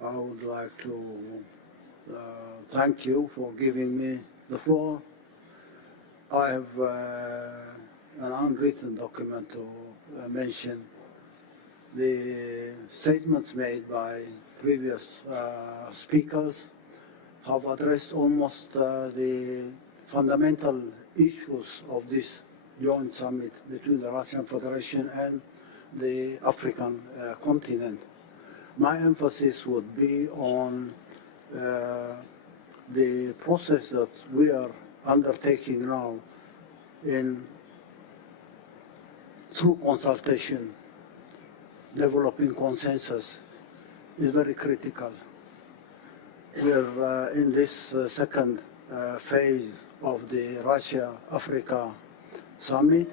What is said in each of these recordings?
I would like to thank you for giving me the floor. I have an unwritten document to mention. The statements made by previous speakers have addressed almost the fundamental issues of this joint summit between the Russian Federation and the African continent. My emphasis would be on the process that we are undertaking now through consultation, developing consensus is very critical. We're in this second phase of the Russia-Africa summit,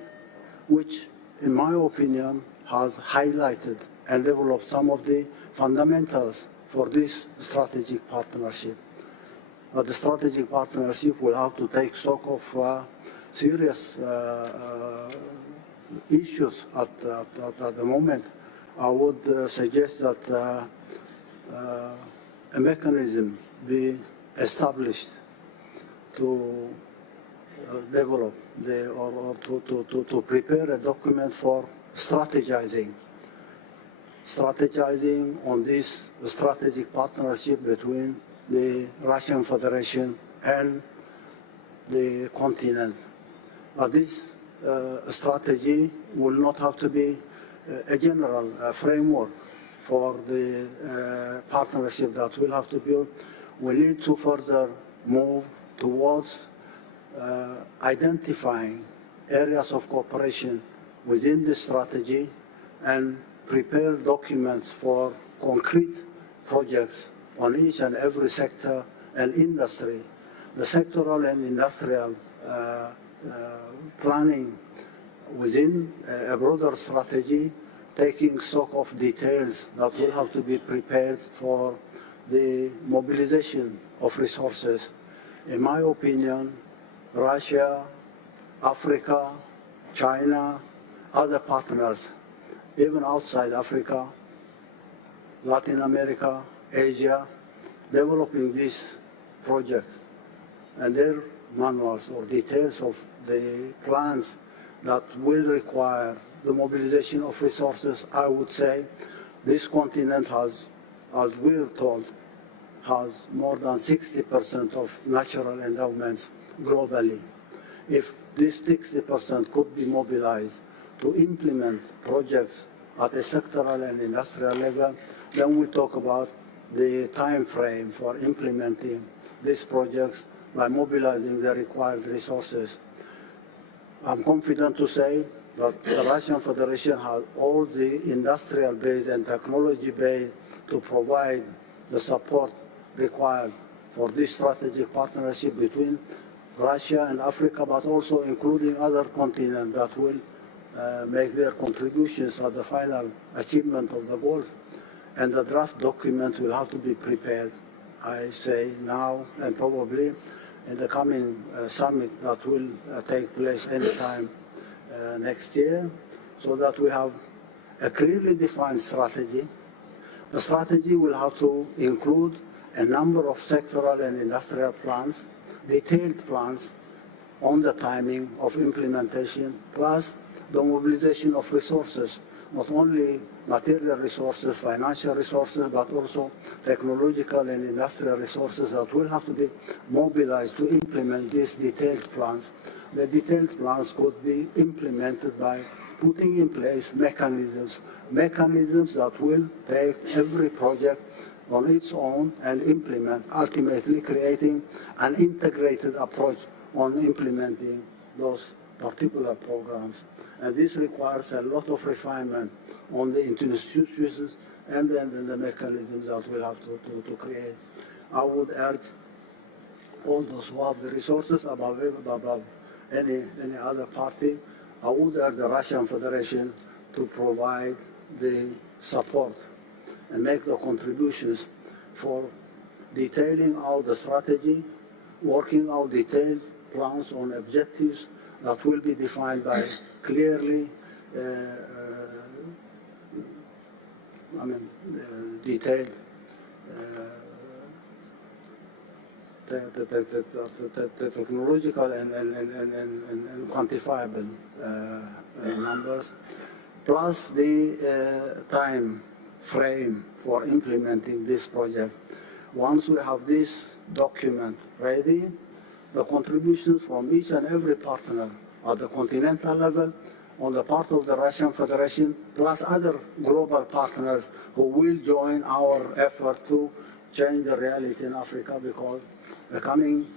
which, in my opinion, has highlighted and developed some of the fundamentals for this strategic partnership. But the strategic partnership will have to take stock of serious issues at the moment. I would suggest that a mechanism be established to develop to prepare a document for strategizing on this strategic partnership between the Russian Federation and the continent. But this strategy will not have to be a general framework for the partnership that we'll have to build. We need to further move towards identifying areas of cooperation within the strategy and prepare documents for concrete projects on each and every sector and industry. The sectoral and industrial planning within a broader strategy, taking stock of details that will have to be prepared for the mobilization of resources. In my opinion, Russia, Africa, China, other partners, even outside Africa, Latin America, Asia, developing these projects and their manuals or details of the plans that will require the mobilization of resources. I would say this continent has, as we're told, has more than 60% of natural endowments globally. If this 60% could be mobilized to implement projects at a sectoral and industrial level, then we talk about the time frame for implementing these projects by mobilizing the required resources. I'm confident to say that the Russian Federation has all the industrial base and technology base to provide the support required for this strategic partnership between Russia and Africa, but also including other continents that will make their contributions at the final achievement of the goals. And the draft document will have to be prepared, I say now, and probably in the coming summit that will take place anytime next year, so that we have a clearly defined strategy. The strategy will have to include a number of sectoral and industrial plans, detailed plans on the timing of implementation, plus the mobilization of resources, not only material resources, financial resources, but also technological and industrial resources that will have to be mobilized to implement these detailed plans. The detailed plans could be implemented by putting in place mechanisms that will take every project on its own and implement, ultimately creating an integrated approach on implementing those particular programs. And this requires a lot of refinement on the institutions and then the mechanisms that we'll have to create. I would urge all those who have the resources above any other party, I would urge the Russian Federation to provide the support and make the contributions for detailing out the strategy, working out detailed plans on objectives that will be defined by clearly detailed the technological and quantifiable numbers, plus the time frame for implementing this project. Once we have this document ready, the contributions from each and every partner at the continental level, on the part of the Russian Federation, plus other global partners who will join our effort to change the reality in Africa, because the coming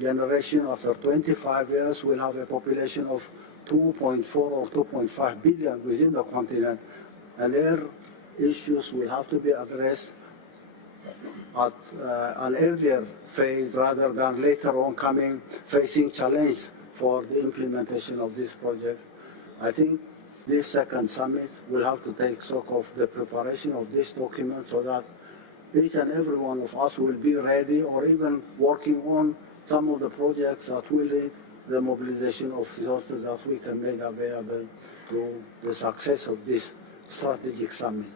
generation after 25 years will have a population of 2.4 or 2.5 billion within the continent, and their issues will have to be addressed at an earlier phase rather than later on facing challenge for the implementation of this project. I think this second summit will have to take stock of the preparation of this document so that each and every one of us will be ready or even working on some of the projects that will lead the mobilization of resources that we can make available to the success of this strategic summit.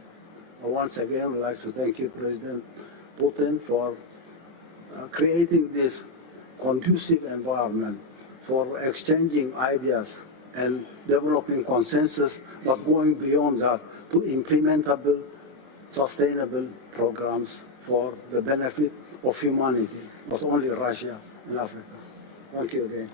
Once again, I'd like to thank you, President Putin, for creating this conducive environment for exchanging ideas and developing consensus, but going beyond that to implementable, sustainable programs for the benefit of humanity, not only Russia and Africa. Thank you again.